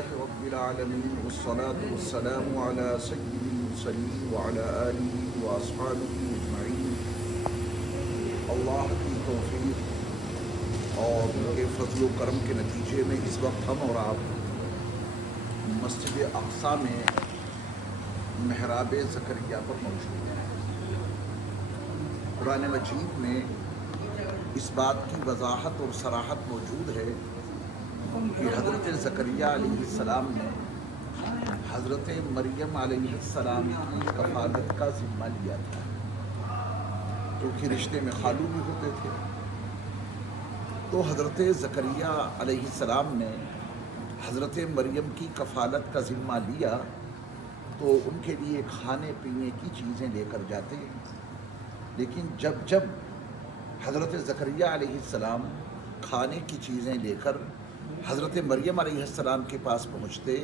لله رب العالمين والصلاة والسلام على سيد المرسلين وعلى آله وأصحابه أجمعين۔ اللہ کی توفیق اور ان کے فضل و کرم کے نتیجے میں اس وقت ہم اور آپ مسجد اقصیٰ میں محراب زکریا پر موجود ہیں۔ قرآن مجید میں اس بات کی وضاحت اور صراحت موجود ہے کہ حضرت زکریا علیہ السلام نے حضرت مریم علیہ السلام کی کفالت کا ذمہ لیا تھا، کیونکہ رشتے میں خالو بھی ہوتے تھے۔ تو حضرت زکریا علیہ السلام نے حضرت مریم کی کفالت کا ذمہ لیا تو ان کے لیے کھانے پینے کی چیزیں لے کر جاتے، لیکن جب حضرت زکریا علیہ السلام کھانے کی چیزیں لے کر حضرت مریم علیہ السلام کے پاس پہنچتے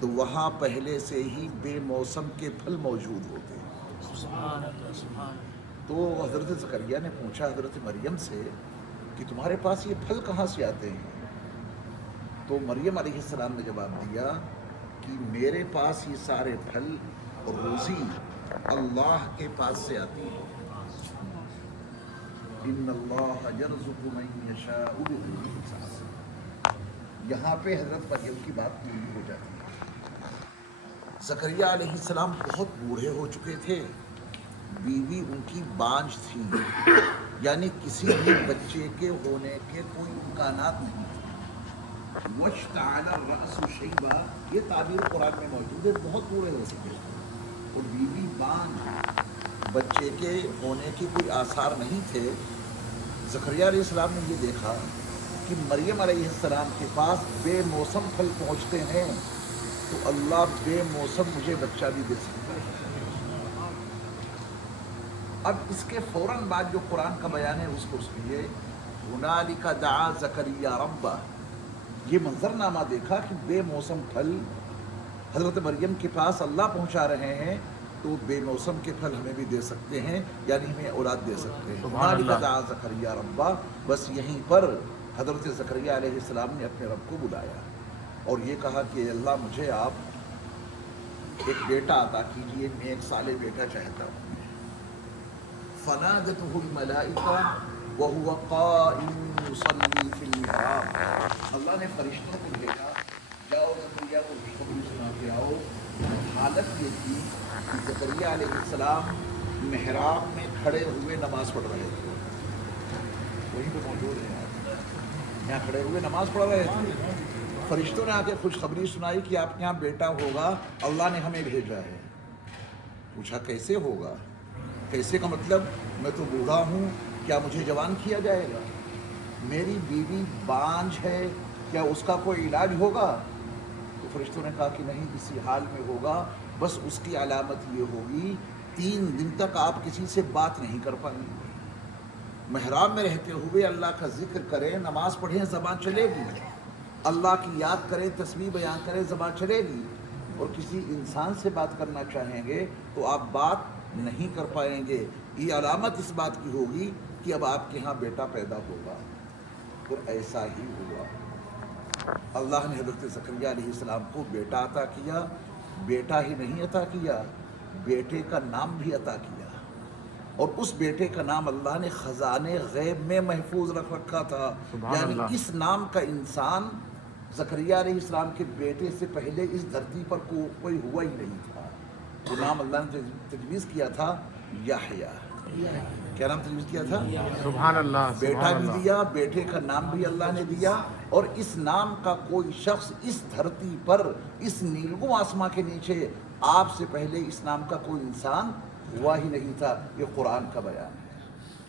تو وہاں پہلے سے ہی بے موسم کے پھل موجود ہوتے۔ تو حضرت زکریا نے پوچھا حضرت مریم سے کہ تمہارے پاس یہ پھل کہاں سے آتے ہیں؟ تو مریم علیہ السلام نے جواب دیا کہ میرے پاس یہ سارے پھل اور روزی اللہ کے پاس سے آتی ہے۔ ان اللہ یرزق من یشاء بغیر حساب۔ یہاں پہ حضرت مریم کی بات پوری ہو جاتی ہے۔ زکریا علیہ السلام بہت بوڑھے ہو چکے تھے، بیوی ان کی بانجھ تھی، یعنی کسی بھی بچے کے ہونے کے کوئی امکانات نہیں تھے۔ واشتعل الرأس شیبا، یہ تعبیر قرآن میں موجود ہے، بہت بوڑھے ہو چکے تھے اور بیوی بانجھ، بچے کے ہونے کے کوئی آثار نہیں تھے۔ زکریا علیہ السلام نے یہ دیکھا کہ مریم علیہ السلام کے پاس بے موسم پھل پہنچتے ہیں تو اللہ بے موسم مجھے بچہ بھی دے سکتا ہے۔ اب اس کے فوراً بعد جو قرآن کا بیان ہے اس کو سنیے۔ ہنالک دعا زکریا ربہ، یہ منظرنامہ دیکھا کہ بے موسم پھل حضرت مریم کے پاس اللہ پہنچا رہے ہیں تو بے موسم کے پھل ہمیں بھی دے سکتے ہیں، یعنی ہمیں اولاد دے سکتے ہیں۔ ہنالک دعا زکریا ربہ، بس یہیں پر حضرت زکریا علیہ السلام نے اپنے رب کو بلایا اور یہ کہا کہ اللہ مجھے آپ ایک بیٹا عطا کیجئے، میں ایک صالح بیٹا چاہتا ہوں۔ فنادته الملائکہ وهو قائم يصلي في المحراب، اللہ نے فرشتوں کو بھیجا، جاؤ زکریا کو خوشخبری سنا کے آؤ۔ حالت یہ تھی کہ زکریا علیہ السلام محراب میں کھڑے ہوئے نماز پڑھ رہے تھے، وہیں پہ موجود ہیں، یہاں کھڑے ہوئے نماز پڑھ رہے تھے۔ فرشتوں نے آ کے خوشخبری سنائی کہ آپ کے یہاں بیٹا ہوگا، اللہ نے ہمیں بھیجا ہے۔ پوچھا کیسے ہوگا؟ کیسے کا مطلب؟ میں تو بوڑھا ہوں، کیا مجھے جوان کیا جائے گا؟ میری بیوی بانجھ ہے، کیا اس کا کوئی علاج ہوگا؟ تو فرشتوں نے کہا کہ نہیں، اسی حال میں ہوگا، بس اس کی علامت یہ ہوگی 3 دن تک آپ کسی سے بات نہیں کر پائیں گے۔ محراب میں رہتے ہوئے اللہ کا ذکر کریں، نماز پڑھیں، زبان چلے گی، اللہ کی یاد کریں، تسبیح بیان کریں، زبان چلے گی، اور کسی انسان سے بات کرنا چاہیں گے تو آپ بات نہیں کر پائیں گے۔ یہ علامت اس بات کی ہوگی کہ اب آپ کے ہاں بیٹا پیدا ہوگا، اور ایسا ہی ہوا۔ اللہ نے حضرت زکریا علیہ السلام کو بیٹا عطا کیا، بیٹا ہی نہیں عطا کیا، بیٹے کا نام بھی عطا کیا، اور اس بیٹے کا نام اللہ نے خزانے غیب میں محفوظ رکھ رکھا تھا، یعنی اس نام کا انسان زکریا علیہ السلام کے بیٹے سے پہلے اس دھرتی پر کوئی ہوا ہی نہیں تھا۔ وہ نام اللہ نے تجویز کیا تھا یحییٰ۔ کیا نام تجویز کیا تھا؟ سبحان اللہ۔ بیٹا بھی دیا، بیٹے کا نام بھی اللہ نے دیا، اور اس نام کا کوئی شخص اس دھرتی پر، اس نیلگوں آسماں کے نیچے آپ سے پہلے اس نام کا کوئی انسان ہوا ہی نہیں تھا۔ یہ قرآن کا بیان ہے۔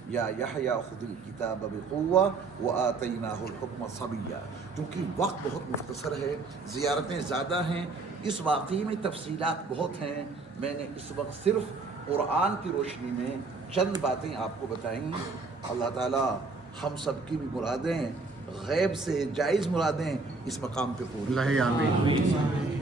یا یحییٰ خذ الکتاب بقوہ وآتیناہ الحکم صبیا۔ چونکہ وقت بہت مختصر ہے، زیارتیں زیادہ ہیں، اس واقعے میں تفصیلات بہت ہیں، میں نے اس وقت صرف قرآن کی روشنی میں چند باتیں آپ کو بتائیں۔ اللہ تعالیٰ ہم سب کی بھی مرادیں، غیب سے جائز مرادیں، اس مقام پہ پوری۔ اللہ آمین۔